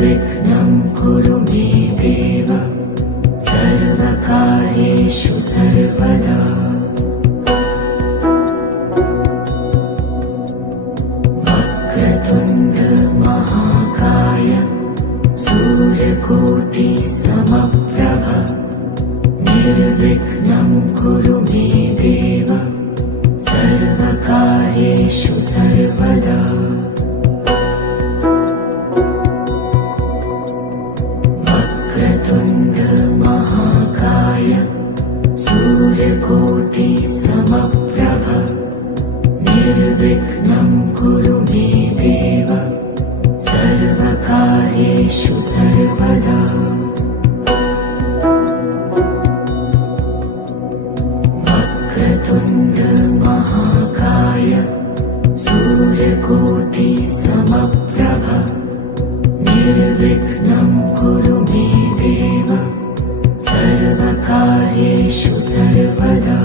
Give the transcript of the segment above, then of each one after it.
निर्विघ्नं कुरु मे देव सर्वकार्येषु सर्वदा। वक्रतुण्ड महाकाय सूर्यकोटि समप्रभ निर्विघ्नं कुरु मे देव सर्वकार्येषु सर्वदा। वक्रतुण्ड महाकाय सूर्यकोटि समप्रभ निर्विघ्नं कुरु मे देव सर्वकार्येषु सर्वदा। वक्रतुण्ड महाकाय सूर्यकोटि समप्रभ निर्विघ्नं कुरु मे देव सर्वकार्येषु सर्वदा।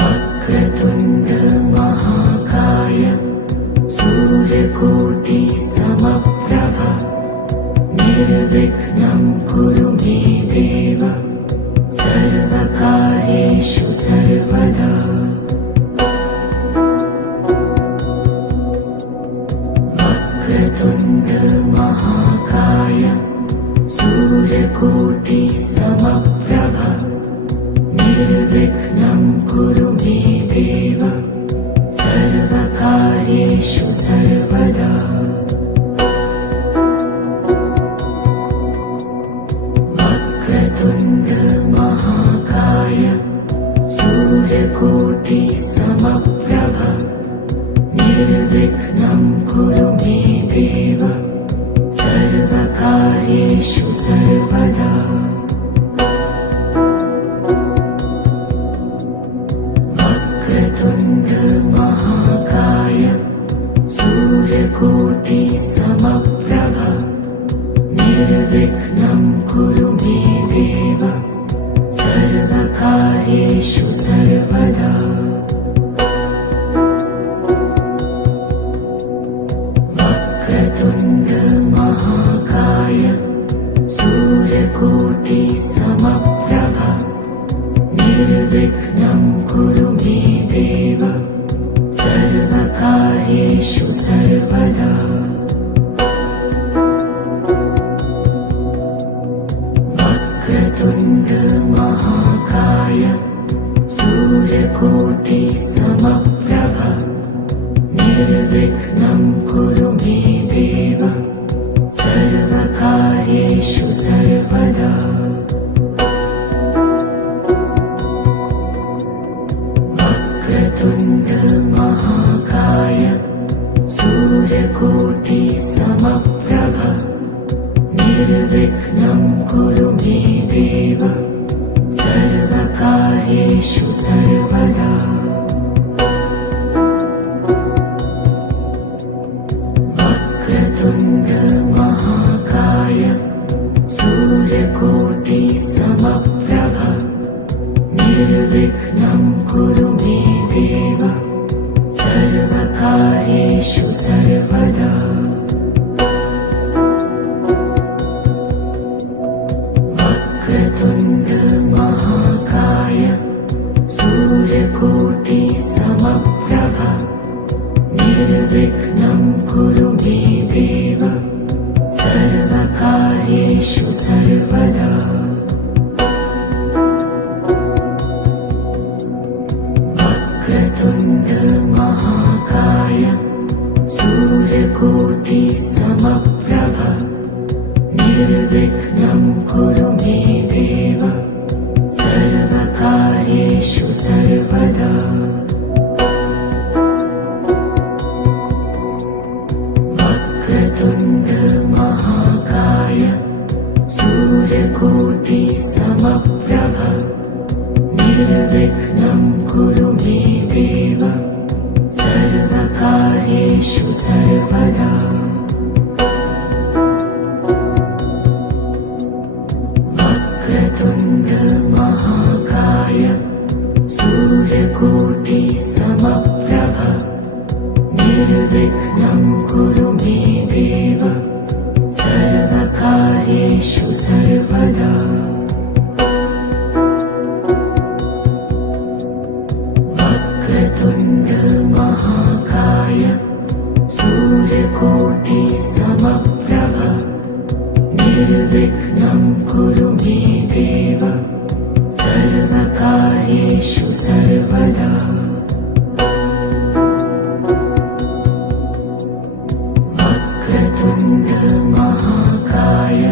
वक्रतुण्ड महाकाय सूर्यकोटि समप्रभ निर्विघ्नं कुरु मे देव सर्वकार्येषु सर्वदा। वक्रतुण्ड महाकाय सूर्यकोटि समप्रभ निर्विघ्नं कुरु मे देव सर्वकार्येषु सर्वदा। वक्रतुण्ड महाकाय सूर्यकोटि समप्रभ निर्विघ्नं कुरु मे देव सर्वकार्येषु सर्वदा। वक्रतुण्ड महाकाय सूर्यकोटि समप्रभ निर्विघ्नं कुरु मे देव सर्वकार्येषु सर्वदा। वक्रतुण्ड महाकाय सूर्यकोटि समप्रभ निर्विघ्नं कुरु मे देव सर्वकार्येषु सर्वदा। वक्रतुण्ड महाकाय सूर्यकोटि समप्रभ निर्विघ्नं कुरु मे देव सर्वकार्येषु सर्वदा। वक्रतुण्ड महाकाय सूर्यकोटि समप्रभ निर्विघ्नं कुरु मे देव सर्वकार्येषु सर्वदा। वक्रतुण्ड महाकाय सूर्यकोटि समप्रभ निर्विघ्नं कुरु मे देव सर्वकार्येषु सर्वदा। वक्रतुण्ड महाकाय सूर्यकोटि समप्रभ निर्विघ्नं कुरु मे देव सर्वकार्येषु सर्वदा। वक्रतुण्ड महाकाय सूर्यकोटि समप्रभ निर्विघ्नं कुरु मे देव सर्वकार्येषु सर्वदा। वक्रतुण्ड महाकाय सूर्यकोटि समप्रभ निर्विघ्नं कुरु मे देव सर्वकार्येषु सर्वदा। वक्रतुण्ड महाकाय सूर्यकोटि समप्रभ निर्विघ्नं निर्विघ्नं कुरु मे देव सर्वकार्येषु सर्वदा वक्रतुण्ड महाकाय सूर्यकोटि समप्रभ निर्विघ्नं कुरु मे देव सर्वकार्येषु सर्वदा वक्रतुण्ड महाकाय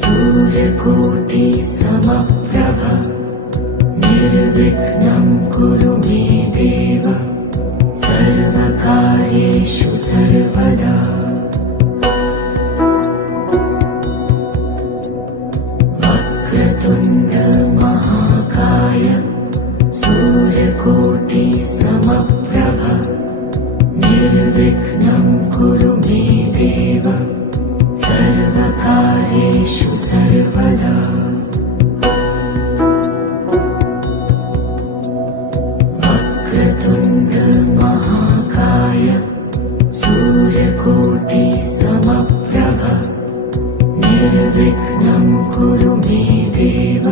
सूर्यकोटि समप्रभ निर्विघ्नं कुरु मे देव सर्वकार्येषु सर्वदा वक्रतुण्ड महाकाय सूर्यकोटि समप्रभ निर्विघ्नं कुरु मे देव सर्वकार्येषु सर्वदा वक्रतुण्ड महाकाय सूर्यकोटि समप्रभ निर्विघ्नं कुरु मे देव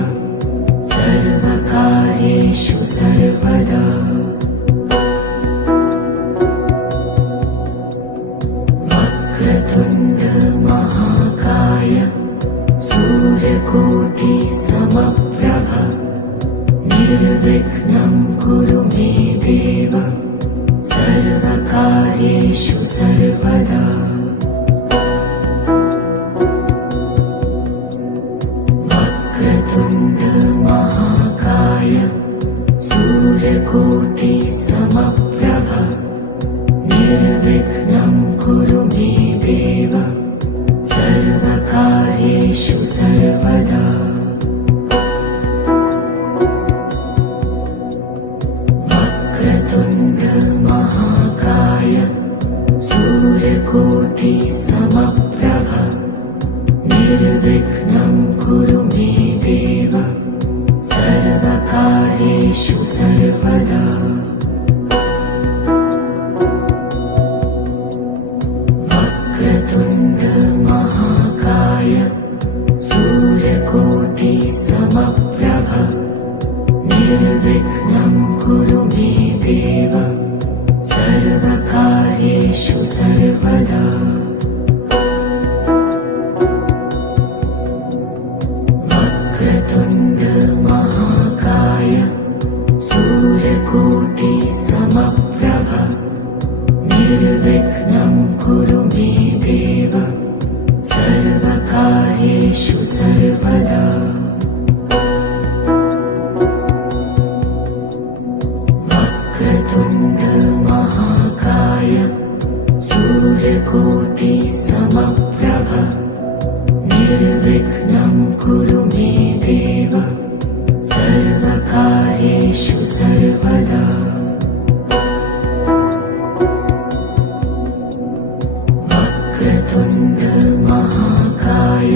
सर्वकार्येषु सर्वदा वक्रतुण्ड महाकाय सूर्यकोटि समप्रभ निर्विघ्नं कुरु मे देव सर्वकार्येषु सर्वदा वक्रतुण्ड महाकाय सूर्यकोटि समप्रभ निर्विघ्नं कुरु मे देव सर्वकार्येषु सर्वदा वक्रतुण्ड महाकाय सूर्यकोटि समप्रभ निर्विघ्नं कुरु मे देव सर्वकार्येषु सर्वदा वक्रतुण्ड महाकाय सूर्यकोटि समप्रभ निर्विघ्नं कुरु मे देव सर्वकार्येषु सर्वदा वक्रतुण्ड महाकाय सूर्यकोटि समप्रभ निर्विघ्नं कुरु मे देव सर्वकार्येषु सर्वदा वक्रतुण्ड महाकाय सूर्यकोटि समप्रभ निर्विघ्नं कुरु मे देव सर्वकार्येषु सर्वदा वक्रतुण्ड महाकाय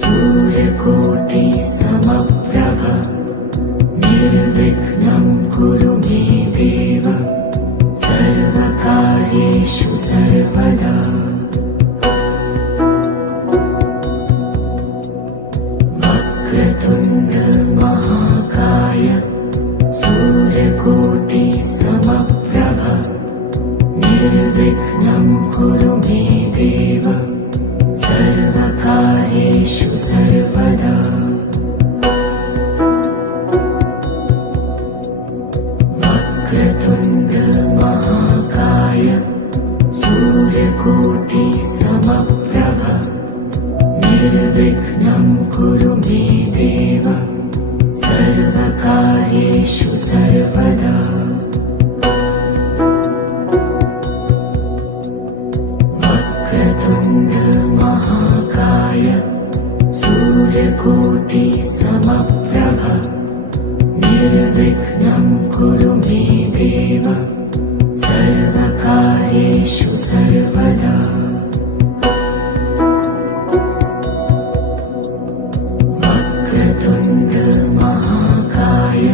सूर्यकोटि समप्रभ निर्विघ्नं कुरु मे देव सर्वकार्येषु सर्वदा वक्रतुण्ड महाकाय सूर्यकोटि समप्रभ निर्विघ्नं कुरु मे देव सर्वकार्येषु सर्वदा वक्रतुण्ड महाकाय सूर्यकोटि समप्रभ निर्विघ्नं कुरु मे देव सर्वकार्येषु सर्वदा वक्रतुण्ड महाकाय सूर्यकोटि समप्रभ निर्विघ्नं कुरु मे देव सर्वकार्येषु सर्वदा वक्रतुण्ड महाकाय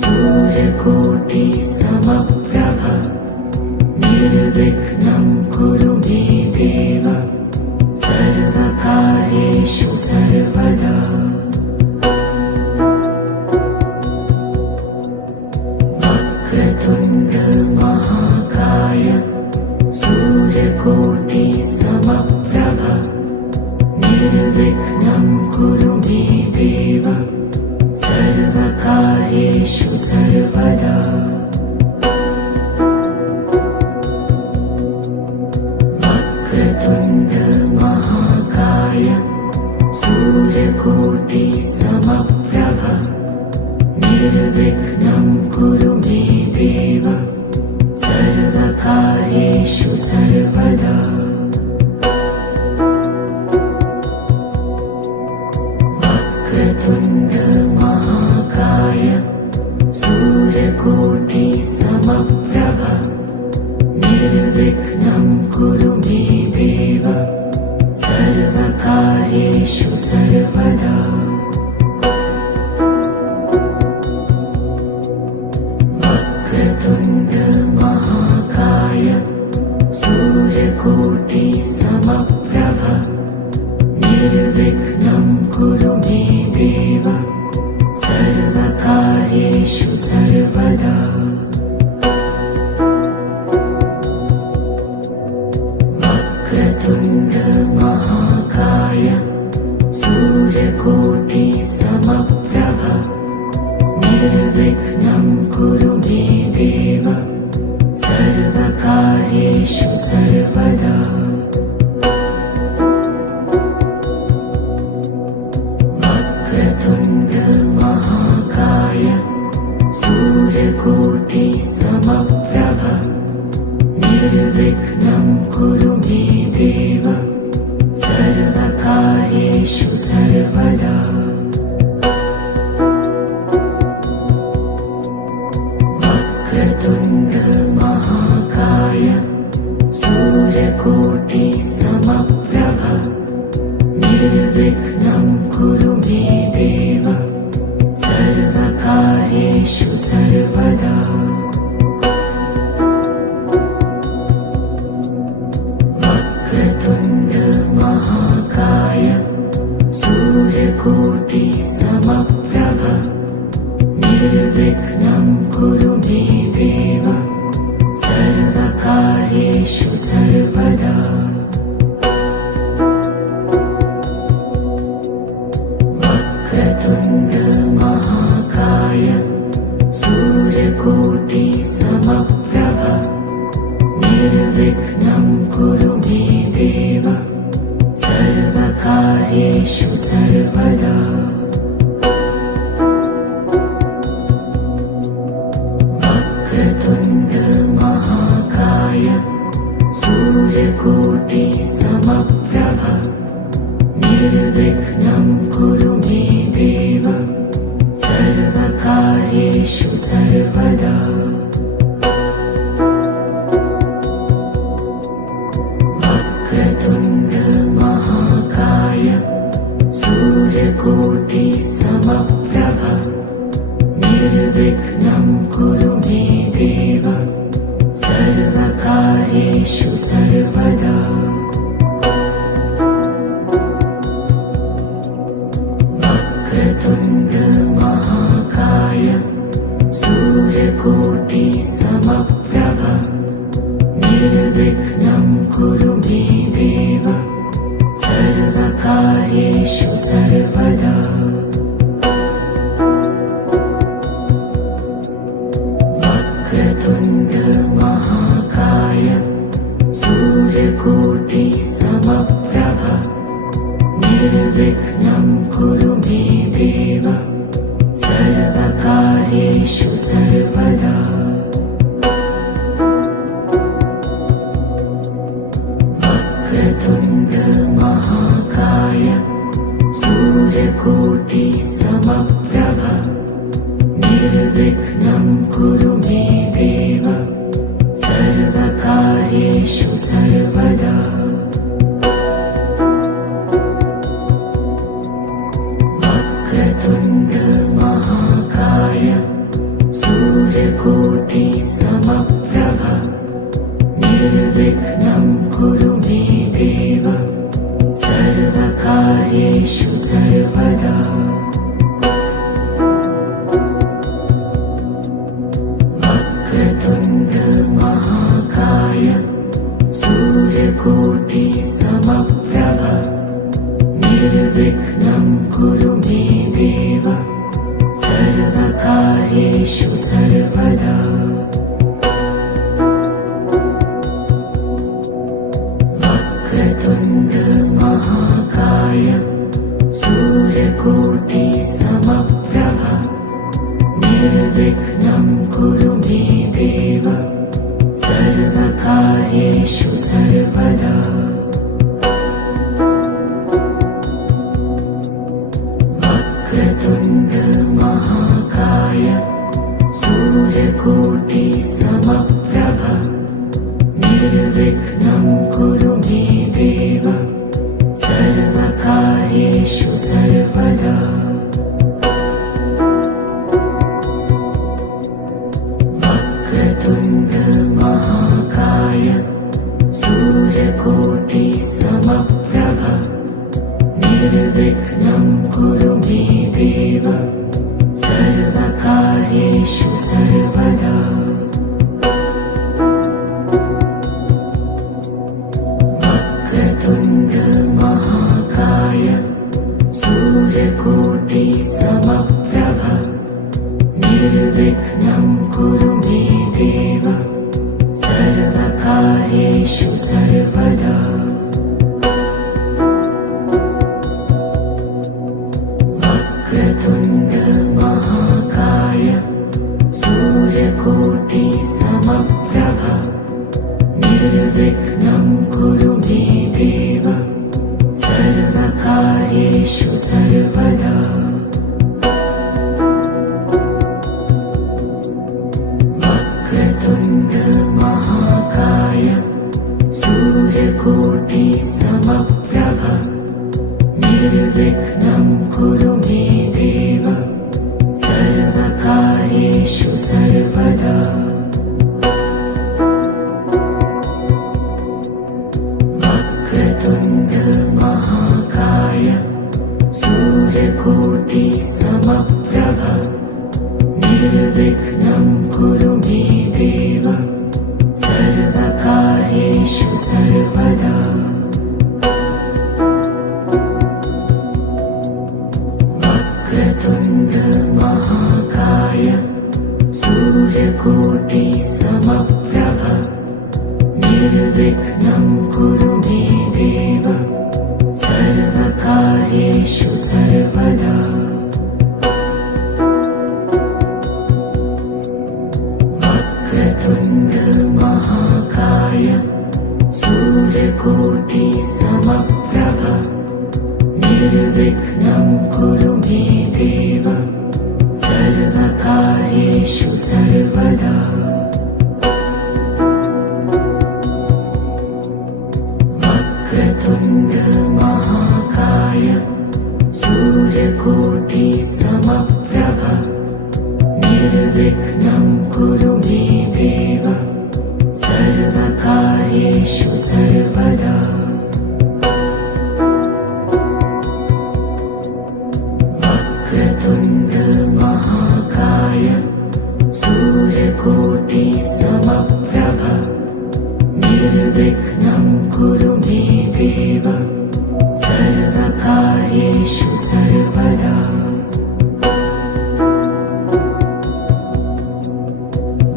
सूर्यकोटि समप्रभ निर्विघ्नं वक्रतुण्ड महाकाय सूर्यकोटि समप्रभ निर्विघ्नं कुरु मे देव सर्वकार्येषु सर्वदा। वक्रतुण्ड महाकाय सूर्यकोटि समप्रभ निर्विघ्नं कुरु मे देव सर्वकार्येषु सर्वदा। वक्रतुण्ड महाकाय सूर्यकोटि समप्रभ निर्विघ्नं कुरु मे देव सर्वकार्येषु सर्वदा। वक्रतुण्ड महाकाय सूर्यकोटि समप्रभ निर्विघ्नं कुरु मे देव सर्वकार्येषु सर्वदा। वक्रतुण्ड महाकाय सूर्यकोटि समप्रभ निर्विघ्नं कुरु मे देव सर्वकार्येषु सर्वदा। वक्रतुण्ड महाकाय सूर्यकोटि समप्रभ निर्विघ्नं कुरु मे देव सर्वकार्येषु सर्वदा। वक्रतुण्ड महाकाय सूर्यकोटि समप्रभ निर्विघ्नं कुरु मे देव सर्वकार्येषु सर्वदा। वक्रतुण्ड महाकाय सूर्यकोटि समप्रभ निर्विघ्नं कुरु मे देव सर्वकार्येषु सर्वदा। वक्रतुण्ड महाकाय सूर्यकोटि समप्रभ निर्विघ्नं कुरु मे देव सर्वकार्येषु सर्वदा। वक्रतुण्ड महाकाय सूर्यकोटि समप्रभ निर्विघ्नं कुरु मे देव सर्वकार्येषु सर्वदा। वक्रतुण्ड महाकाय सूर्यकोटि समप्रभ निर्विघ्नं कुरु मे देव सर्वकार्येषु सर्वदा। वक्रतुण्ड महाकाय सूर्यकोटि समप्रभ निर्विघ्नं कुरु मे देव सर्वकार्येषु सर्वदा। वक्रतुण्ड महाकाय सूर्यकोटि समप्रभ निर्विघ्नं कुरु मे देव सर्वकार्येषु सर्वदा। वक्रतुण्ड महाकाय सूर्यकोटि समप्रभ निर्विघ्नं कुरु मे देव सर्वकार्येषु सर्वदा। वक्रतुण्ड महाकाय सूर्यकोटि समप्रभ निर्विघ्नं कुरु मे देव सर्वकार्येषु सर्वदा। सूर्यकोटि समप्रभ निर्विघ्नं कुरु मे देव सर्वकार्येषु सर्वदा वक्रतुण्ड महाकाय सूर्यकोटि समप्रभ निर्विघ्नं कुरु मे देव सर्वकार्येषु सर्वदा वक्रतुण्ड महाकाय सूर्यकोटि समप्रभ निर्विघ्नं कुरु मे देव सर्वकार्येषु सर्वदा वक्रतुण्ड महाकाय सूर्यकोटि समप्रभ निर्विघ्नं कुरु मे देव सर्वकार्येषु सर्वदा वक्रतुण्ड महाकाय सूर्यकोटि समप्रभ निर्विघ्नं कुरु मे देव सर्वकार्येषु सर्वदा वक्रतुण्ड महाकाय सूर्यकोटि समप्रभ निर्विघ्नं कुरु मे देव सर्वकार्येषु सर्वदा वक्रतुण्ड महाकाय सूर्यकोटि समप्रभ निर्विघ्नं कुरु मे देव सर्वकार्येषु सर्वदा वक्रतुण्ड महाकाय सूर्यकोटि समप्रभ निर्विघ्नं कुरु मे देव सर्वकार्येषु सर्वदा वक्रतुण्ड महाकाय सूर्यकोटि समप्रभ निर्विघ्नं कुरु मे देव सर्वकार्येषु सर्वदा वक्रतुण्ड महाकाय सूर्यकोटि समप्रभ निर्विघ्नं कुरु मे देव सर्वकार्येषु सर्वदा वक्रतुण्ड महाकाय सूर्यकोटि समप्रभ निर्विघ्नं कुरु मे देव सर्वकार्येषु सर्वदा वक्रतुण्ड महाकाय सूर्यकोटि समप्रभ निर्विघ्नं कुरु मे देव सर्वकार्येषु सर्वदा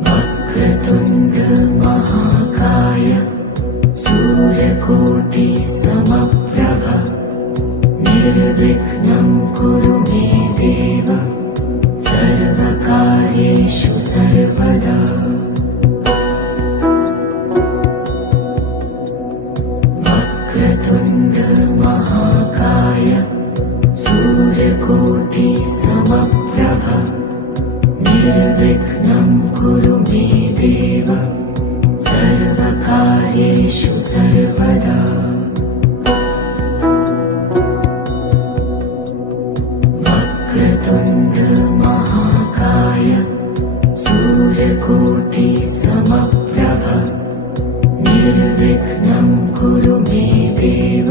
वक्रतुण्ड महाकाय सूर्यकोटि समप्रभ निर्विघ्नं कुरु मे देव सर्वकार्येषु सर्वदा वक्रतुण्ड महाकाय सूर्यकोटि समप्रभ निर्विघ्नं कुरु मे देव सर्वकार्येषु सर्वदा वक्रतुण्ड महाकाय सूर्यकोटि समप्रभ निर्विघ्नं कुरु मे देव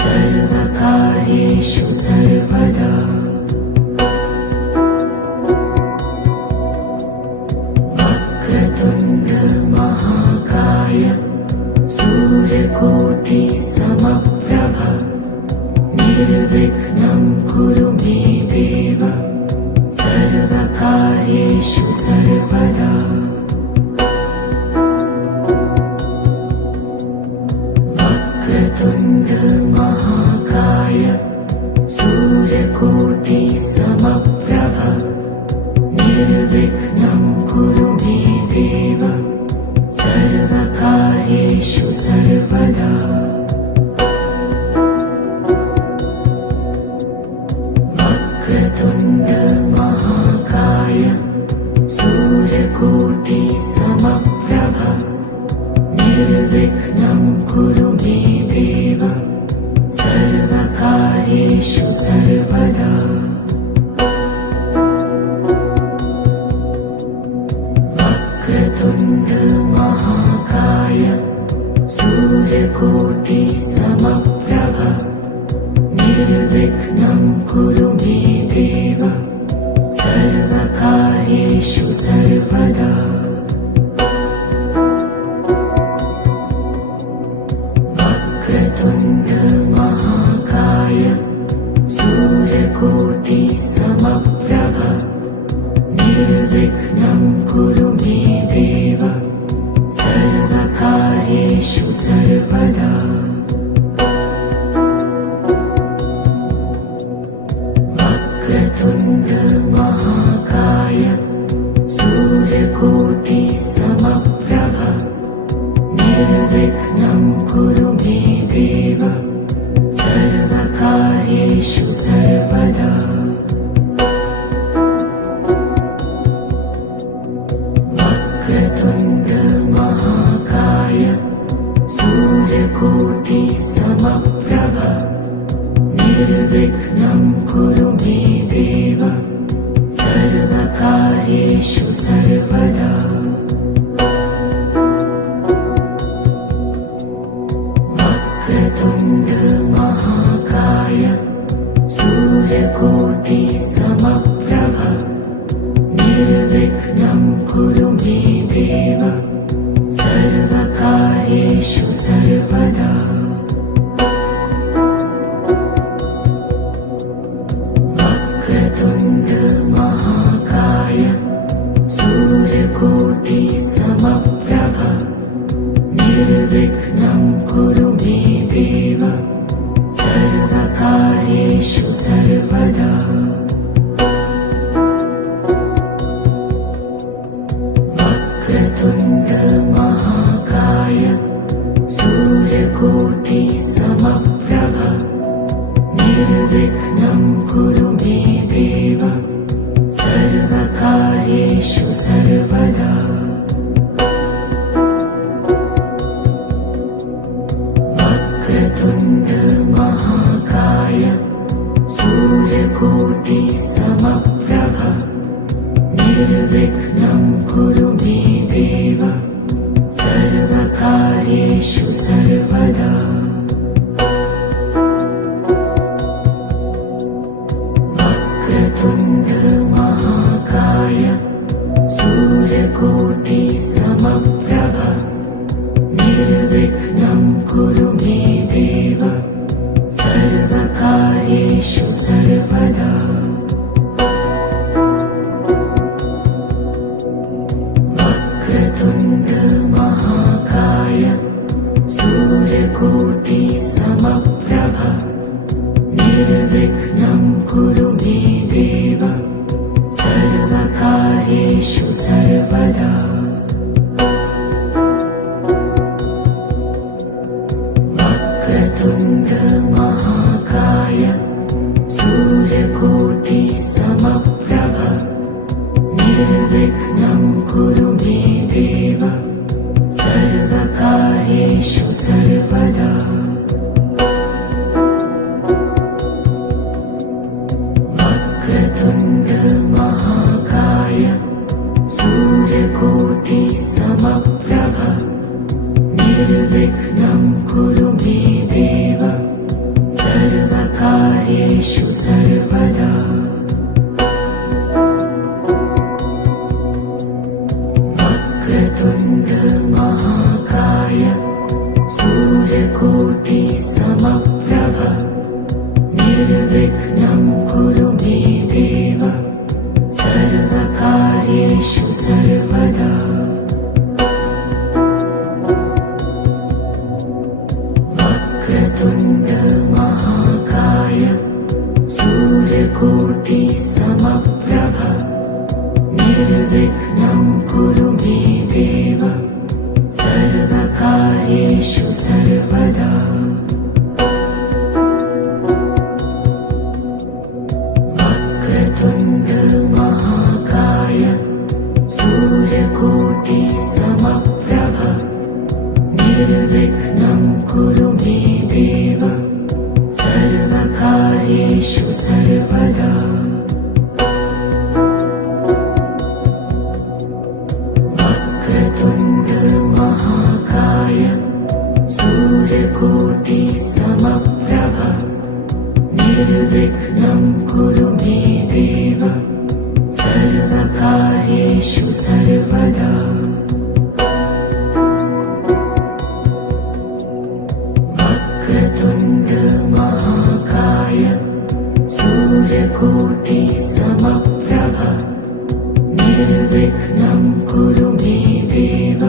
सर्वकार्येषु सर्वदा वक्रतुण्ड महाकाय सूर्यकोटि निर्विघ्नं कुरु मे देव सर्वकार्येषु सर्वदा। वक्रतुण्ड महाकाय सूर्यकोटि समप्रभ निर्विघ्नं कुरु मे देव सर्वकार्येषु सर्वदा। वक्रतुण्ड महाकाय सूर्यकोटि समप्रभ निर्विघ्नं कुरु मे देव सर्वकार्येषु सर्वदा। वक्रतुण्ड महाकाय सूर्यकोटि समप्रभ निर्विघ्नं कुरु मे देव सर्वकार्येषु सर्वदा। वक्रतुण्ड महाकाय सूर्यकोटि समप्रभ निर्विघ्नं कुरु मे देव सर्वकार्येषु सर्वदा। वक्रतुण्ड महाकाय सूर्यकोटि समप्रभ निर्विघ्नं कुरु मे देव सर्वकार्येषु सर्वदा। वक्रतुण्ड महाकाय सूर्यकोटि समप्रभ निर्विघ्नं कुरु मे देव सर्वकार्येषु सर्वदा। वक्रतुण्ड महाकाय सूर्यकोटि समप्रभ निर्विघ्नं कुरु मे देव सर्वकार्येषु सर्वदा। वक्रतुण्ड महाकाय सूर्यकोटि समप्रभ निर्विघ्नं कुरु मे देव सर्वकार्येषु सर्वदा। वक्रतुण्ड महाकाय सूर्यकोटि समप्रभ निर्विघ्नं कुरु मे देव सर्वकार्येषु सर्वदा। वक्रतुण्ड महाकाय सूर्यकोटि समप्रभ निर्विघ्नं कुरु मे देव सर्वकार्येषु सर्वदा। वक्रतुण्ड महाकाय सूर्यकोटि समप्रभ निर्विघ्नं कुरु मे देव सर्वकार्येषु सर्वदा। वक्रतुण्ड महाकाय सूर्यकोटि समप्रभ निर्विघ्नं कुरु मे देव सर्वकार्येषु सर्वदा। वक्रतुण्ड महाकाय सूर्यकोटि समप्रभ निर्विघ्नं कुरु मे देव सर्वकार्येषु सर्वदा। वक्रतुण्ड महाकाय सूर्यकोटि समप्रभ निर्विघ्नं कुरु मे देव सर्वकार्येषु सर्वदा। वक्रतुण्ड महाकाय सूर्यकोटि समप्रभ निर्विघ्नं कुरु मे देव सर्वकार्येषु सर्वदा। वक्रतुण्ड महाकाय सूर्यकोटि समप्रभ निर्विघ्नं कुरु मे देव सर्वकार्येषु सर्वदा। वक्रतुण्ड महाकाय सूर्यकोटि समप्रभ निर्विघ्नं कुरु मे देव सर्वकार्येषु सर्वदा। वक्रतुण्ड महाकाय सूर्यकोटि समप्रभ निर्विघ्नं कुरु मे देव सर्वकार्येषु सर्वदा। वक्रतुण्ड महाकाय सूर्यकोटि समप्रभ निर्विघ्नं कुरु मे देव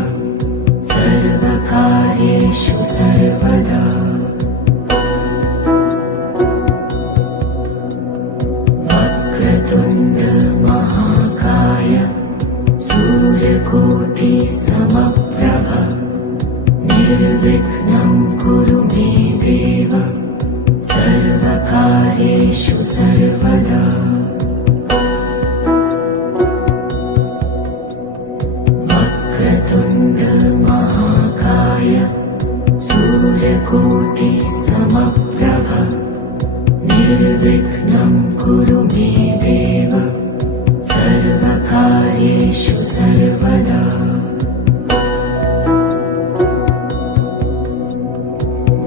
सर्वकार्येषु सर्वदा। वक्रतुण्ड महाकाय सूर्यकोटि समप्रभ निर्विघ्नं कुरु मे देव सर्वकार्येषु सर्वदा। वक्रतुण्ड महाकाय सूर्यकोटि समप्रभ निर्विघ्नं कुरु मे देव सर्वकार्येषु सर्वदा।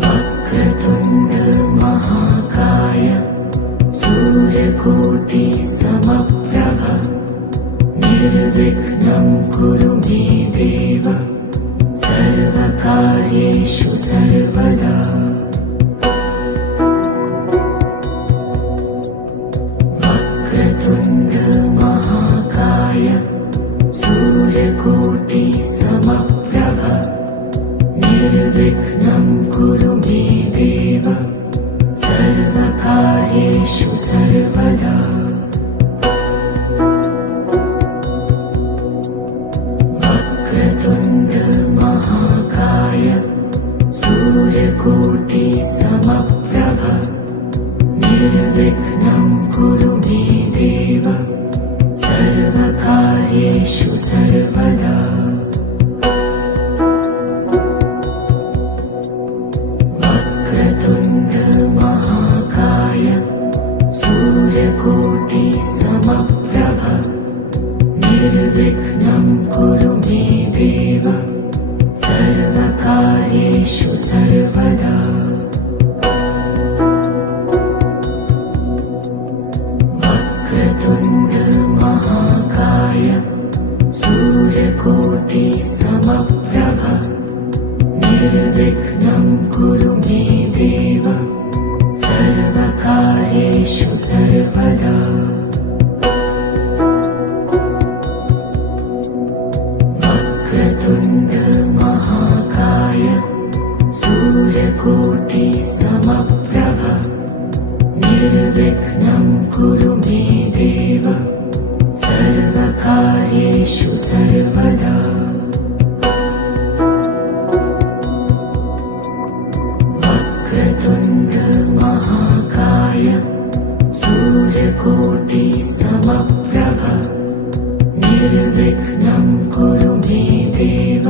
वक्रतुण्ड महाकाय सूर्यकोटि समप्रभ निर्विघ्नं कुरु मे देव सर्वकार्येषु सर्वदा। वक्रतुण्ड महाकाय सूर्यकोटि समप्रभ निर्विघ्नं कुरु मे देव सर्वकार्येषु सर्वदा। वक्रतुण्ड महाकाय सूर्यकोटि समप्रभ निर्विघ्नं कुरु मे देव सर्वकार्येषु सर्वदा। वक्रतुण्ड महाकाय सूर्यकोटि समप्रभ निर्विघ्नं कुरु मे देव सर्वकार्येषु सर्वदा। वक्रतुण्ड महाकाय सूर्यकोटि समप्रभ निर्विघ्नं कुरु मे देव सर्वकार्येषु सर्वदा। वक्रतुण्ड महाकाय सूर्यकोटि समप्रभ निर्विघ्नं कुरु मे देव सर्वकार्येषु सर्वदा। वक्रतुण्ड महाकाय सूर्यकोटि समप्रभ निर्विघ्नं कुरु मे देव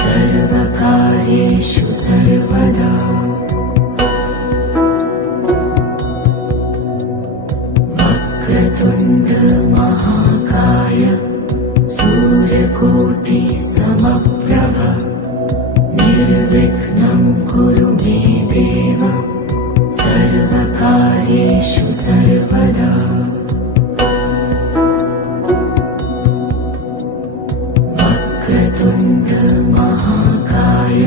सर्वकार्येषु सर्वदा। वक्रतुण्ड महाकाय सूर्यकोटि समप्रभ निर्विघ्नं कुरु मे देव सर्वकार्येषु सर्वदा। वक्रतुण्ड महाकाय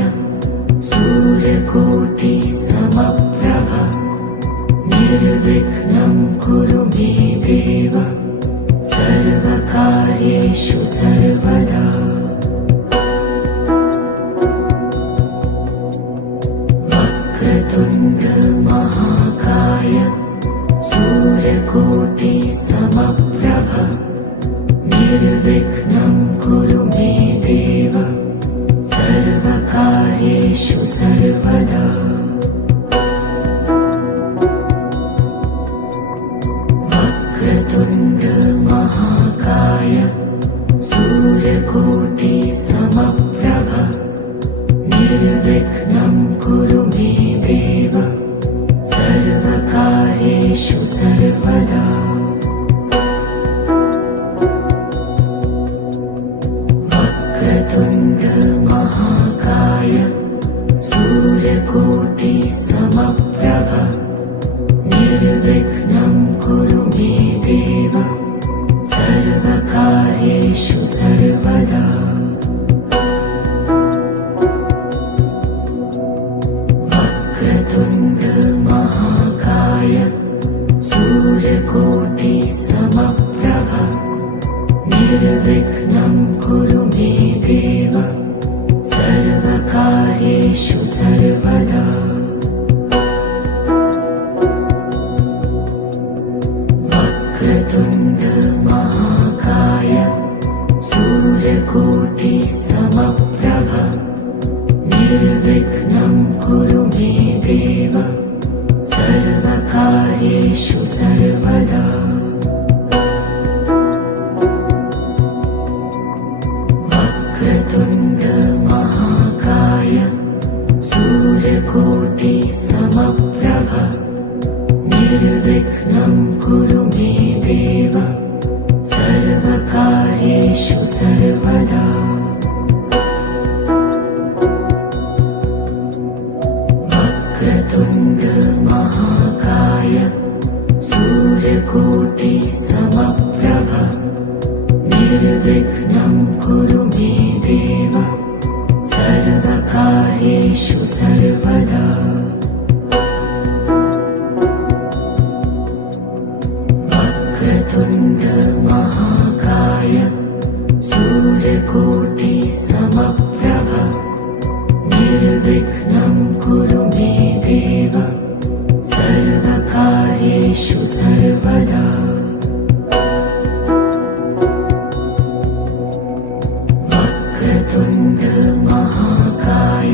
सूर्यकोटि समप्रभ निर्विघ्नं कुरु मे देव सर्वकार्येषु सर्वदा। वक्रतुण्ड महाकाय सूर्यकोटि समप्रभ निर्विघ्नं कुरु मे देव सर्वकार्येषु सर्वदा। वक्रतुण्ड महाकाय सूर्यकोटि समप्रभ निर्विघ्नं कुरु मे देव सर्वकार्येषु सर्वदा। वक्रतुण्ड महाकाय सूर्यकोटि समप्रभ निर्विघ्नं कुरु मे देव सर्वकार्येषु सर्वदा। वक्रतुण्ड महाकाय सूर्यकोटि समप्रभ निर्विघ्नं कुरु मे देव सर्वकार्येषु सर्वदा। वक्रतुण्ड महाकाय सूर्यकोटि समप्रभ निर्विघ्नं कुरु मे देव सर्वकार्येषु सर्वदा। वक्रतुण्ड महाकाय सूर्यकोटि समप्रभ निर्विघ्नं कुरु मे देव सर्वकार्येषु सर्वदा। वक्रतुण्ड महाकाय सूर्यकोटि समप्रभ निर्विघ्नं कुरु मे देव सर्वकार्येषु सर्वदा। वक्रतुण्ड महाकाय सूर्यकोटि समप्रभ निर्विघ्नं कुरु मे देव सर्वकार्येषु सर्वदा। वक्रतुण्ड महाकाय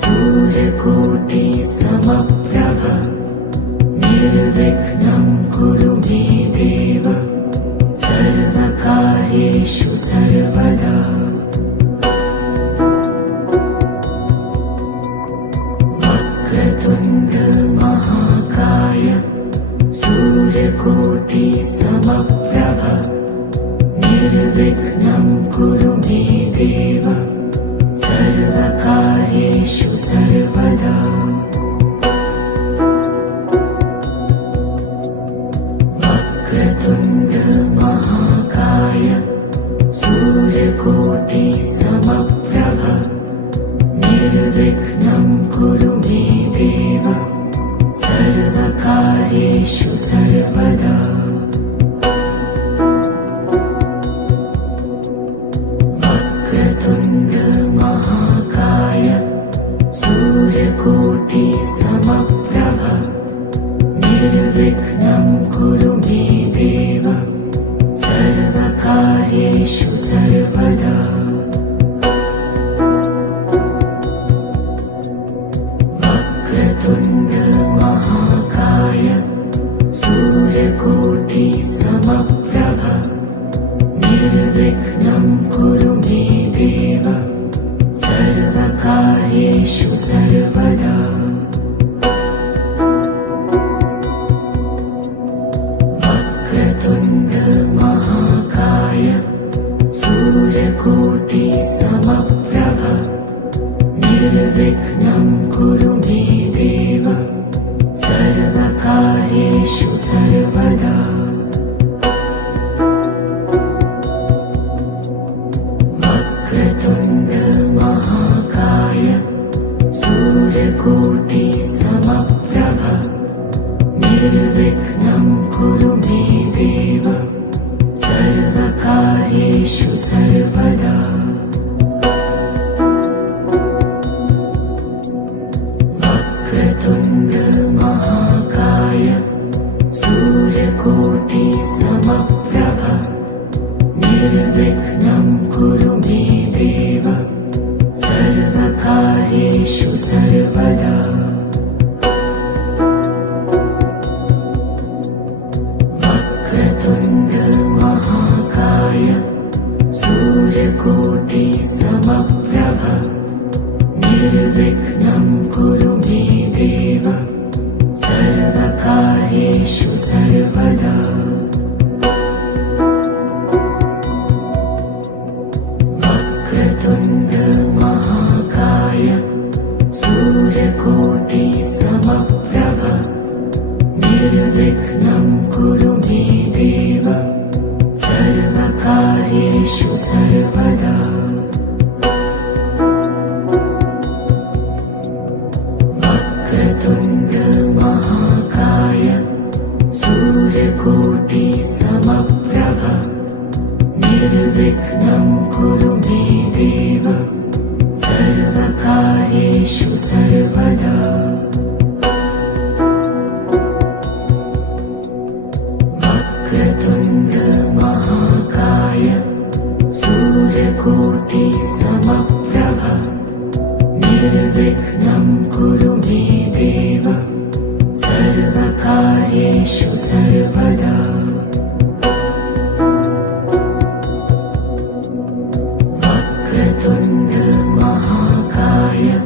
सूर्यकोटि समप्रभ निर्विघ्नं कुरु मे देव सर्वकार्येषु सर्वदा। वक्रतुण्ड महाकाय सूर्यकोटि समप्रभ निर्विघ्नं कुरु मे देव सर्वकार्येषु सर्वदा। वक्रतुण्ड महाकाय सूर्यकोटि समप्रभ निर्विघ्नं कुरु मे देव सर्वकार्येषु सर्वदा। वक्रतुण्ड महाकाय सूर्यकोटि समप्रभ निर्विघ्नं कुरु मे देव सर्वकार्येषु सर्वदा। वक्रतुण्ड महाकाय सूर्यकोटि समप्रभ निर्विघ्नं कुरु मे देव सर्वकार्येषु सर्वदा। वक्रतुण्ड महाकाय सूर्यकोटि समप्रभ निर्विघ्नं कुरु मे देव सर्वकार्येषु सर्वदा। वक्रतुण्ड महाकाय सूर्यकोटि समप्रभ कुरु मे देव सर्वकार्येषु सर्वदा वक्रतुण्ड महाकाय सूर्यकोटि समप्रभ निर्विघ्नं कुरु मे देव सर्वकार्येषु सर्वदा वक्रतुण्ड महाकाय सूर्यकोटि समप्रभ निर्विघ्नं कुरु मे देव सर्वकार्येषु सर्वदा वक्रतुण्ड महाकाय सूर्यकोटि समप्रभ निर्विघ्नं कुरु मे देव सर्वकार्येषु सर्वदा वक्रतुण्ड महाकाय सूर्यकोटि समप्रभ निर्विघ्नं कुरु मे देव सर्वकार्येषु सर्वदा वक्रतुण्ड महाकाय सूर्यकोटि समप्रभ निर्विघ्नं कुरु मे देव सर्वकार्येषु सर्वदा वक्रतुण्ड महाकाय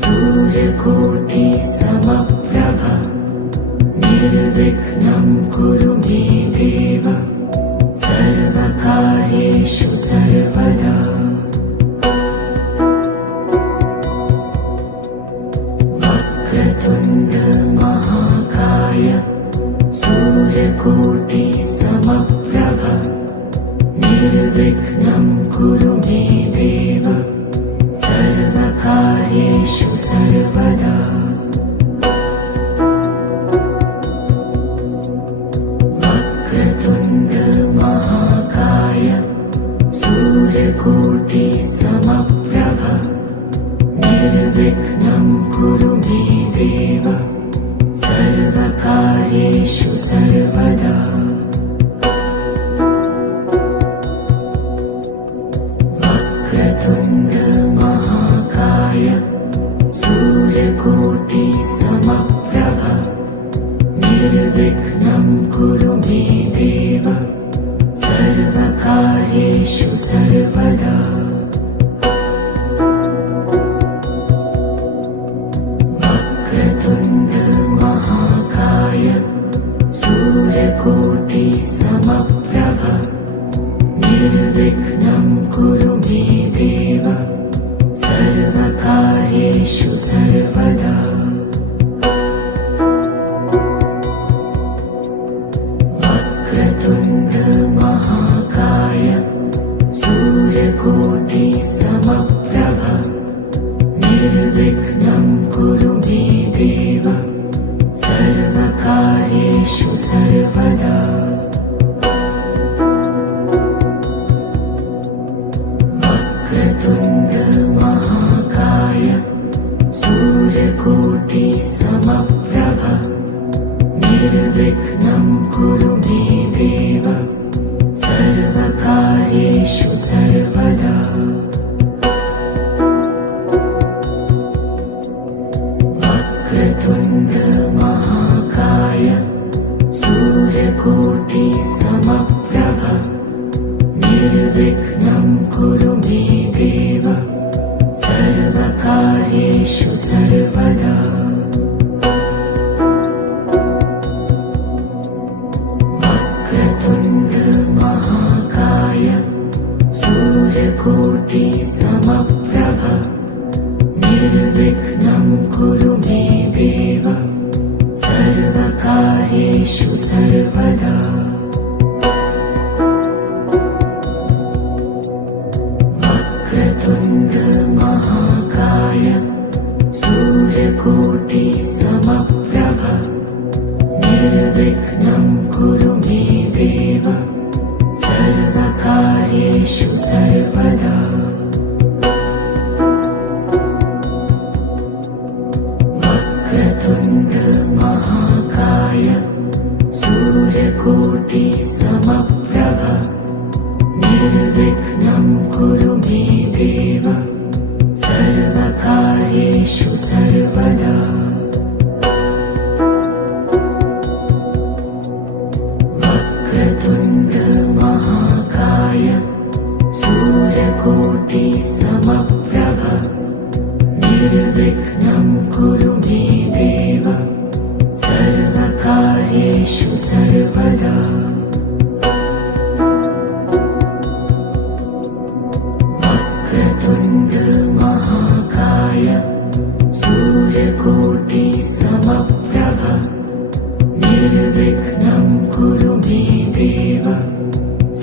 सूर्यकोटि समप्रभ निर्विघ्नं कुरु मे देव सर्वकार्येषु सर्वदा वक्रतुण्ड महाकाय सूर्यकोटि समप्रभ निर्विघ्नं कुरु मे देव सर्वकार्येषु सर्वदा वक्रतुण्ड महाकाय सूर्यकोटि समप्रभ निर्विघ्नं कुरु मे देव सर्वकार्येषु सर्वदा वक्रतुण्ड महाकाय सूर्यकोटि समप्रभ निर्विघ्नं कुरु मे देव सर्वकार्येषु सर्वदा वक्रतुण्ड महाकाय सूर्यकोटि समप्रभ निर्विघ्नं कुरु मे देव सर्वकार्येषु सर्वदा वक्रतुण्ड महाकाय सूर्यकोटि समप्रभ निर्विघ्नं कुरु मे देव सर्वकार्येषु सर्वदा वक्रतुण्ड महाकाय सूर्यकोटि समप्रभ निर्विघ्नं कुरु मे देव सर्वकार्येषु सर्वदा वक्रतुण्ड महाकाय सूर्यकोटि समप्रभ निर्विघ्नं कुरु मे देव सर्वकार्येषु सर्वदा वक्रतुण्ड महाकाय सूर्यकोटि समप्रभ निर्विघ्नं कुरु मे देव सर्वकार्येषु सर्वदा वक्रतुण्ड महाकाय सूर्यकोटि समप्रभ निर्विघ्नं कुरु मे देव सर्वकार्येषु सर्वदा वक्रतुण्ड महाकाय सूर्यकोटि समप्रभ निर्विघ्नं कुरु मे देव सर्वकार्येषु सर्वदा वक्रतुण्ड महाकाय सूर्यकोटि समप्रभ निर्विघ्नं कुरु मे देव सर्वकार्येषु सर्वदा वक्रतुण्ड महाकाय सूर्यकोटि समप्रभ निर्विघ्नं कुरु मे देव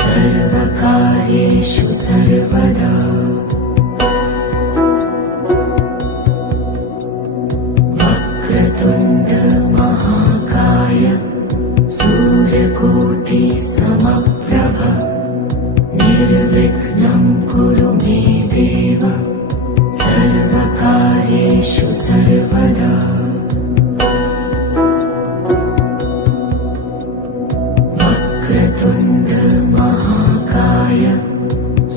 सर्वकार्येषु सर्वदा वक्रतुण्ड महाकाय सूर्यकोटि समप्रभ निर्विघ्नं कुरु मे देव सर्वकार्येषु सर्वदा वक्रतुण्ड महाकाय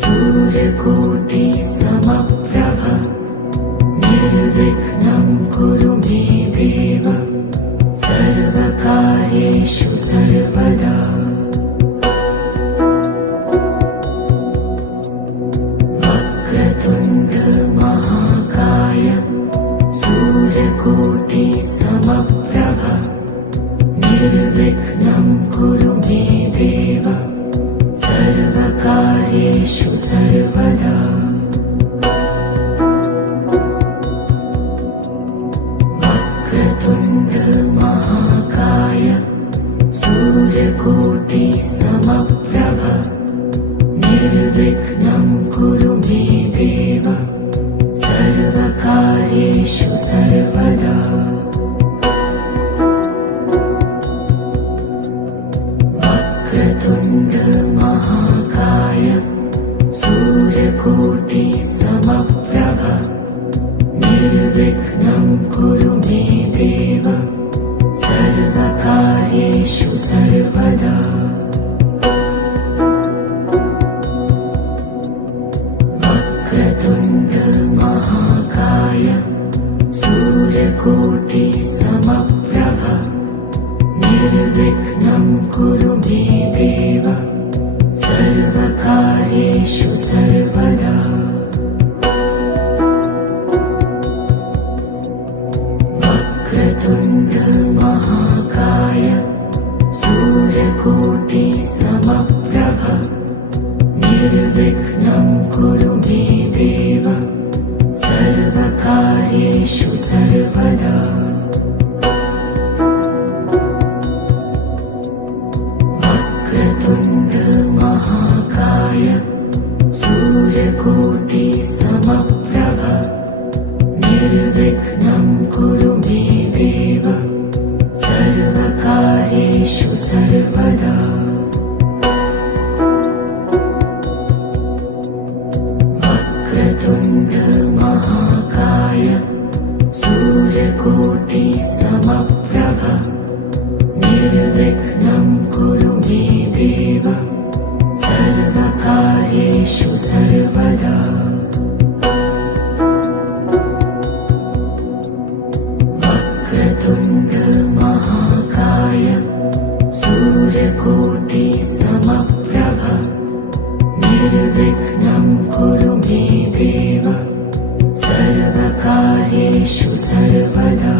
सूर्यकोटि समप्रभ निर्विघ्नं कुरु मे देव सर्वकार्येषु सर्वदा वक्रतुण्ड महाकाय सूर्यकोटि समप्रभ निर्विघ्नं कुरु मे देव सर्वकार्येषु सर्वदा वक्रतुण्ड महाकाय सूर्यकोटि समप्रभ निर्विघ्नं कुरु मे देव सर्वकार्येषु सर्वदा वक्रतुण्ड महाकाय सूर्यकोटि समप्रभ निर्विघ्नं कुरु मे देव सर्वकार्येषु सर्वदा वक्रतुण्ड महाकाय सूर्यकोटि समप्रभ निर्विघ्नं कुरु मे देव सर्वकार्येषु सर्वदा वक्रतुण्ड महाकाय सूर्यकोटि समप्रभ निर्विघ्नं कुरु मे देव सर्वकार्येषु सर्वदा वक्रतुण्ड महाकाय सूर्यकोटि समप्रभ निर्विघ्नं कुरु मे देव सर्वकार्येषु सर्वदा वक्रतुण्ड महाकाय सूर्यकोटि समप्रभ निर्विघ्नं कुरु मे देव सर्वकार्येषु सर्वदा वक्रतुण्ड महाकाय सूर्यकोटि समप्रभ निर्विघ्नं कुरु मे देव सर्वकार्येषु सर्वदा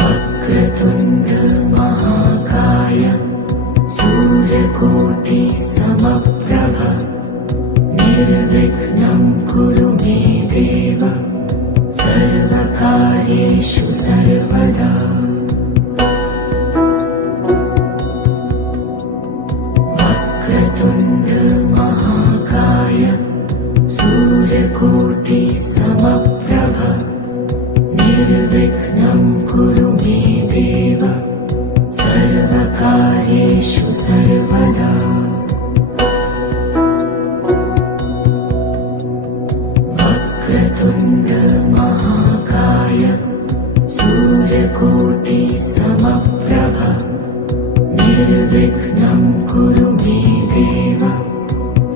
वक्रतुण्ड महाकाय सूर्यकोटि समप्रभ निर्विघ्नं कुरु मे देव सर्वकार्येषु सर्वदा वक्रतुण्ड महाकाय सूर्यकोटि समप्रभ निर्विघ्नं कुरु मे देव सर्वकार्येषु सर्वदा वक्रतुण्ड महाकाय सूर्यकोटि समप्रभ निर्विघ्नं कुरु मे देव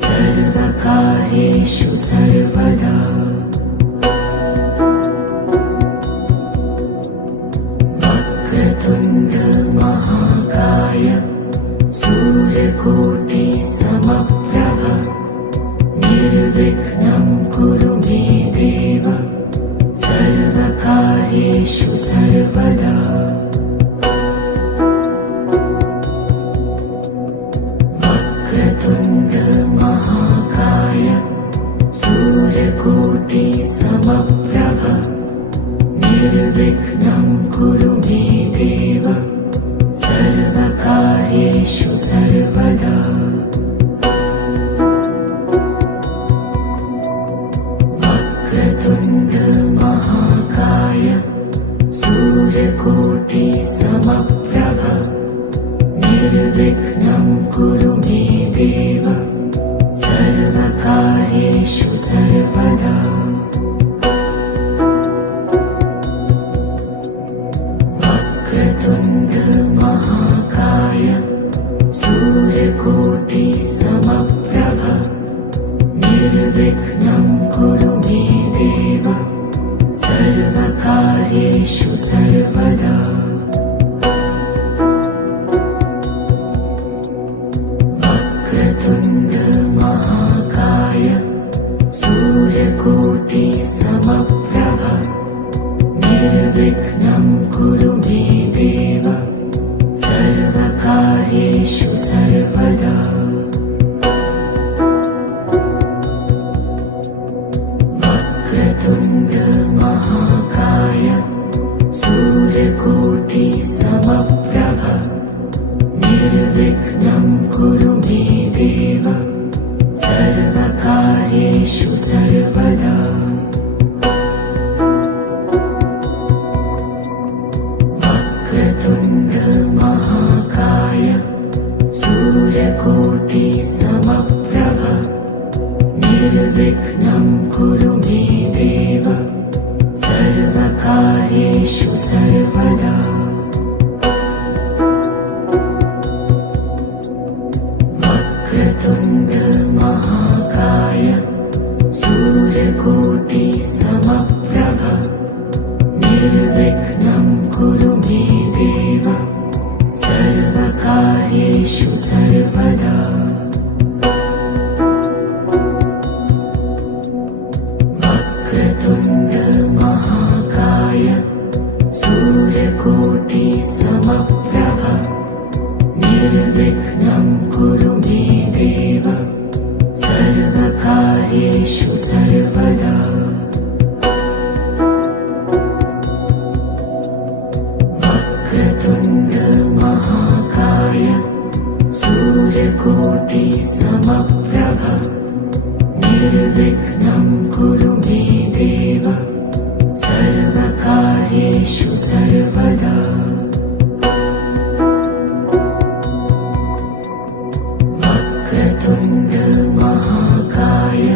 सर्वकार्येषु सर्वदा वक्रतुण्ड महाकाय सूर्यकोटि समप्रभ निर्विघ्नं कुरु मे देव सर्वकार्येषु सर्वदा वक्रतुण्ड महाकाय सूर्यकोटि समप्रभ निर्विघ्नं कुरु मे देव सर्वकार्येषु सर्वदा वक्रतुण्ड महाकाय सूर्यकोटि समप्रभ निर्विघ्नं कुरु मे देव सर्वकार्येषु सर्वदा वक्रतुण्ड महाकाय सूर्यकोटि समप्रभ निर्विघ्नं कुरु मे देव सर्वकार्येषु सर्वदा वक्रतुण्ड महाकाय सूर्यकोटि समप्रभ निर्विघ्नं कुरु मे देव सर्वकार्येषु सर्वदा वक्रतुण्ड महाकाय सूर्यकोटि समप्रभ निर्विघ्नं कुरु मे देव सर्वकार्येषु सर्वदा वक्रतुण्ड महाकाय सूर्यकोटि समप्रभ निर्विघ्नं कुरु मे देव सर्वकार्येषु सर्वदा वक्रतुण्ड महाकाय सूर्यकोटि समप्रभ निर्विघ्नं कुरु मे देव सर्वकार्येषु सर्वदा वक्रतुण्ड महाकाय सूर्यकोटि समप्रभ निर्विघ्नं कुरु मे देव सर्वकार्येषु सर्वदा वक्रतुण्ड महाकाय सूर्यकोटि समप्रभ निर्विघ्नं कुरु मे देव सर्वकार्येषु सर्वदा वक्रतुण्ड महाकाय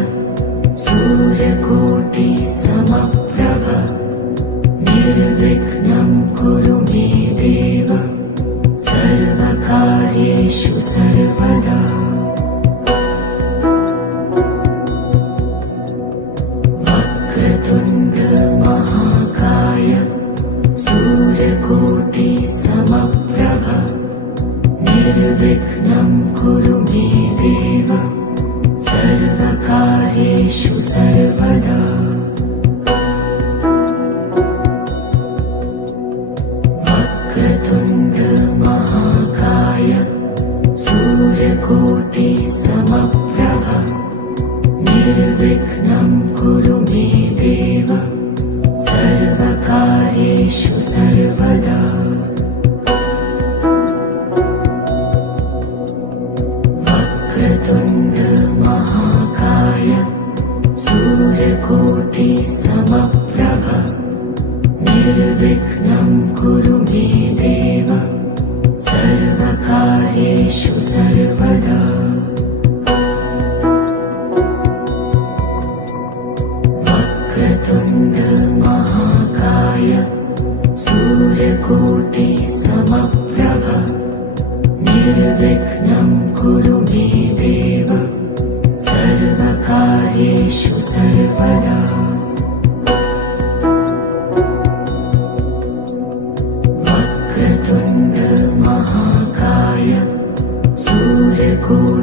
सूर्यकोटि समप्रभ निर्विघ्नं कुरु मे देव सर्वकार्येषु सर्वदा वक्रतुण्ड महाकाय सूर्यकोटि समप्रभ निर्विघ्नं कुरु मे देव सर्वकार्येषु सर्वदा वक्रतुण्ड महाकाय सूर्यकोटि समप्रभ निर्विघ्नं कुरु मे देव सर्वकार्येषु सर्वदा वक्रतुण्ड महाकाय सूर्यकोटि समप्रभ निर्विघ्नं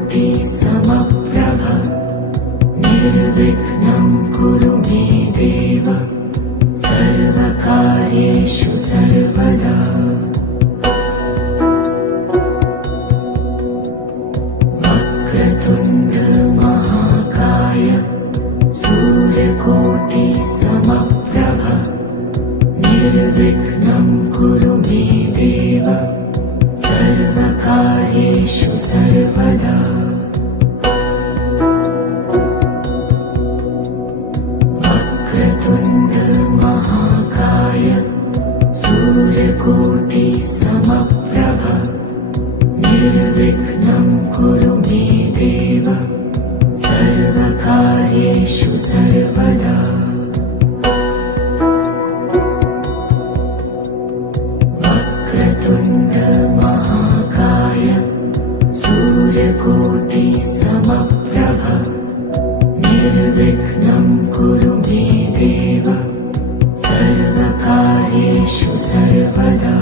सूर्यकोटिसमप्रभ निर्विघ्नं कुरु मे देव सर्वकार्येषु सर्वदा। वक्रतुण्ड महाकाय सूर्यकोटिसमप्रभ निर्विघ्नं कुरु मे देव सर्वकार्येषु सर्वदा। वक्रतुण्ड महाकाय सूर्यकोटिसमप्रभ निर्विघ्नं कुरु मे देव सर्वकार्येषु सर्वदा। वक्रतुण्ड महाकाय सूर्यकोटिसमप्रभ निर्विघ्नं कुरु मे देव सर्वकार्येषु सर्वदा।